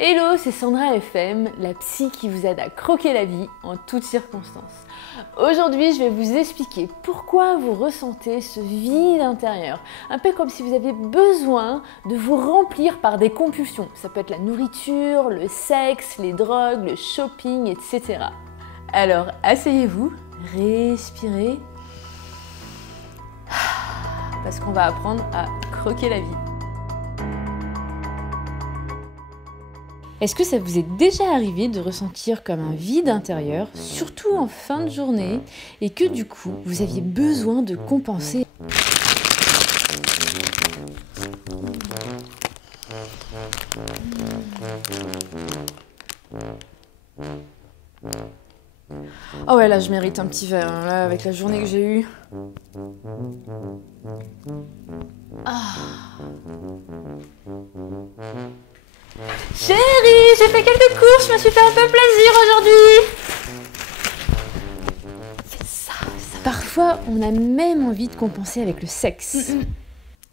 Hello, c'est Sandra FM, la psy qui vous aide à croquer la vie en toutes circonstances. Aujourd'hui, je vais vous expliquer pourquoi vous ressentez ce vide intérieur. Un peu comme si vous aviez besoin de vous remplir par des compulsions. Ça peut être la nourriture, le sexe, les drogues, le shopping, etc. Alors, asseyez-vous, respirez, parce qu'on va apprendre à croquer la vie. Est-ce que ça vous est déjà arrivé de ressentir comme un vide intérieur, surtout en fin de journée, et que du coup, vous aviez besoin de compenser? Oh ouais, là je mérite un petit verre, hein, là, avec la journée que j'ai eue. Chérie, j'ai fait quelques courses, je me suis fait un peu plaisir aujourd'hui. C'est ça. Parfois, on a même envie de compenser avec le sexe.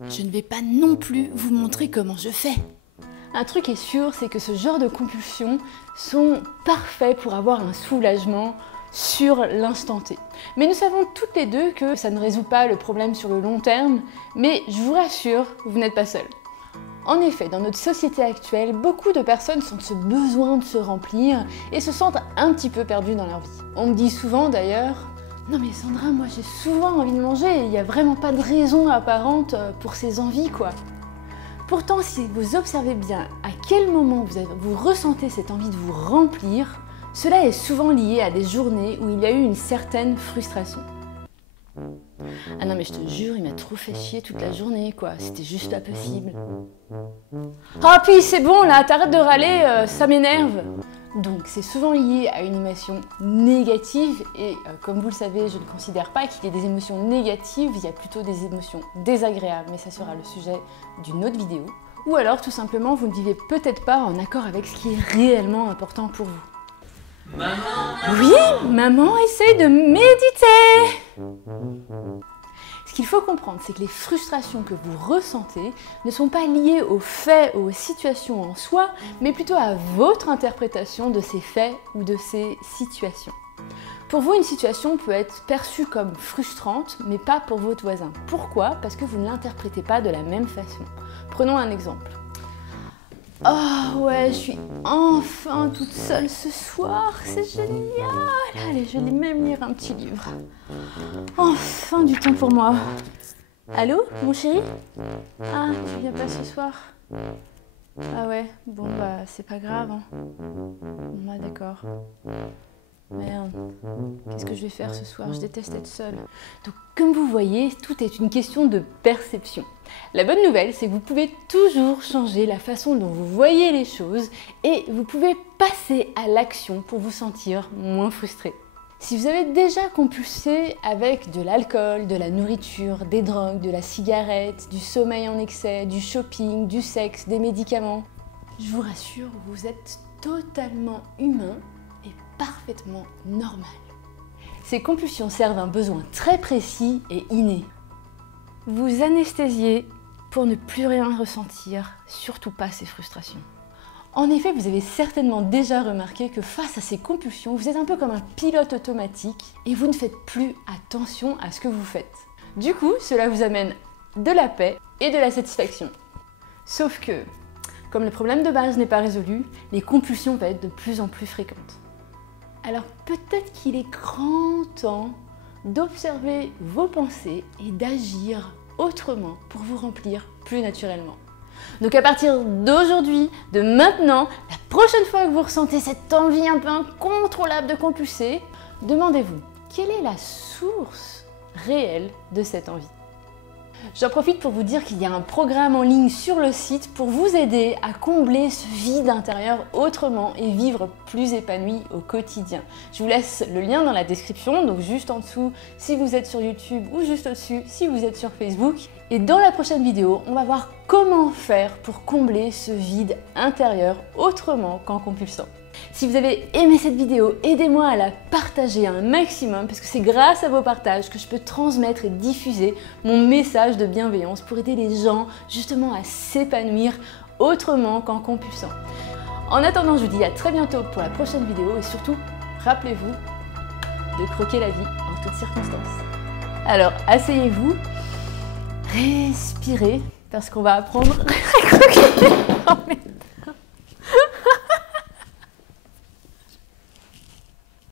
Je ne vais pas non plus vous montrer comment je fais. Un truc est sûr, c'est que ce genre de compulsions sont parfaits pour avoir un soulagement sur l'instant T. Mais nous savons toutes les deux que ça ne résout pas le problème sur le long terme, mais je vous rassure, vous n'êtes pas seuls. En effet, dans notre société actuelle, beaucoup de personnes sentent ce besoin de se remplir et se sentent un petit peu perdues dans leur vie. On me dit souvent d'ailleurs « Non mais Sandra, moi j'ai souvent envie de manger et il n'y a vraiment pas de raison apparente pour ces envies quoi ». Pourtant, si vous observez bien à quel moment vous ressentez cette envie de vous remplir, cela est souvent lié à des journées où il y a eu une certaine frustration. Ah non mais je te jure, il m'a trop fait chier toute la journée quoi, c'était juste pas possible. Ah puis c'est bon là, t'arrêtes de râler, ça m'énerve. Donc c'est souvent lié à une émotion négative et comme vous le savez, je ne considère pas qu'il y ait des émotions négatives, il y a plutôt des émotions désagréables, mais ça sera le sujet d'une autre vidéo. Ou alors tout simplement vous ne vivez peut-être pas en accord avec ce qui est réellement important pour vous. Maman! Oui, maman essaye de méditer! Ce qu'il faut comprendre, c'est que les frustrations que vous ressentez ne sont pas liées aux faits ou aux situations en soi, mais plutôt à votre interprétation de ces faits ou de ces situations. Pour vous, une situation peut être perçue comme frustrante, mais pas pour votre voisin. Pourquoi? Parce que vous ne l'interprétez pas de la même façon. Prenons un exemple. Oh ouais, je suis enfin toute seule ce soir, c'est génial! Allez, je vais même lire un petit livre. Enfin du temps pour moi. Allô, mon chéri? Ah, tu viens pas ce soir? Ah ouais, bon bah c'est pas grave. Hein. Bah d'accord. Merde, qu'est-ce que je vais faire ce soir? Je déteste être seule. Donc comme vous voyez, tout est une question de perception. La bonne nouvelle, c'est que vous pouvez toujours changer la façon dont vous voyez les choses et vous pouvez passer à l'action pour vous sentir moins frustré. Si vous avez déjà compulsé avec de l'alcool, de la nourriture, des drogues, de la cigarette, du sommeil en excès, du shopping, du sexe, des médicaments, je vous rassure, vous êtes totalement humain et parfaitement normal. Ces compulsions servent un besoin très précis et inné. Vous anesthésiez pour ne plus rien ressentir, surtout pas ces frustrations. En effet, vous avez certainement déjà remarqué que face à ces compulsions, vous êtes un peu comme un pilote automatique et vous ne faites plus attention à ce que vous faites. Du coup, cela vous amène de la paix et de la satisfaction. Sauf que, comme le problème de base n'est pas résolu, les compulsions vont être de plus en plus fréquentes. Alors peut-être qu'il est grand temps d'observer vos pensées et d'agir autrement pour vous remplir plus naturellement. Donc à partir d'aujourd'hui, de maintenant, la prochaine fois que vous ressentez cette envie un peu incontrôlable de compulser, demandez-vous, quelle est la source réelle de cette envie? J'en profite pour vous dire qu'il y a un programme en ligne sur le site pour vous aider à combler ce vide intérieur autrement et vivre plus épanoui au quotidien. Je vous laisse le lien dans la description, donc juste en dessous si vous êtes sur YouTube ou juste au-dessus si vous êtes sur Facebook. Et dans la prochaine vidéo, on va voir comment faire pour combler ce vide intérieur autrement qu'en compulsant. Si vous avez aimé cette vidéo, aidez-moi à la partager un maximum parce que c'est grâce à vos partages que je peux transmettre et diffuser mon message de bienveillance pour aider les gens justement à s'épanouir autrement qu'en compulsant. En attendant, je vous dis à très bientôt pour la prochaine vidéo et surtout, rappelez-vous de croquer la vie en toutes circonstances. Alors, asseyez-vous, respirez, parce qu'on va apprendre à croquer. Oh,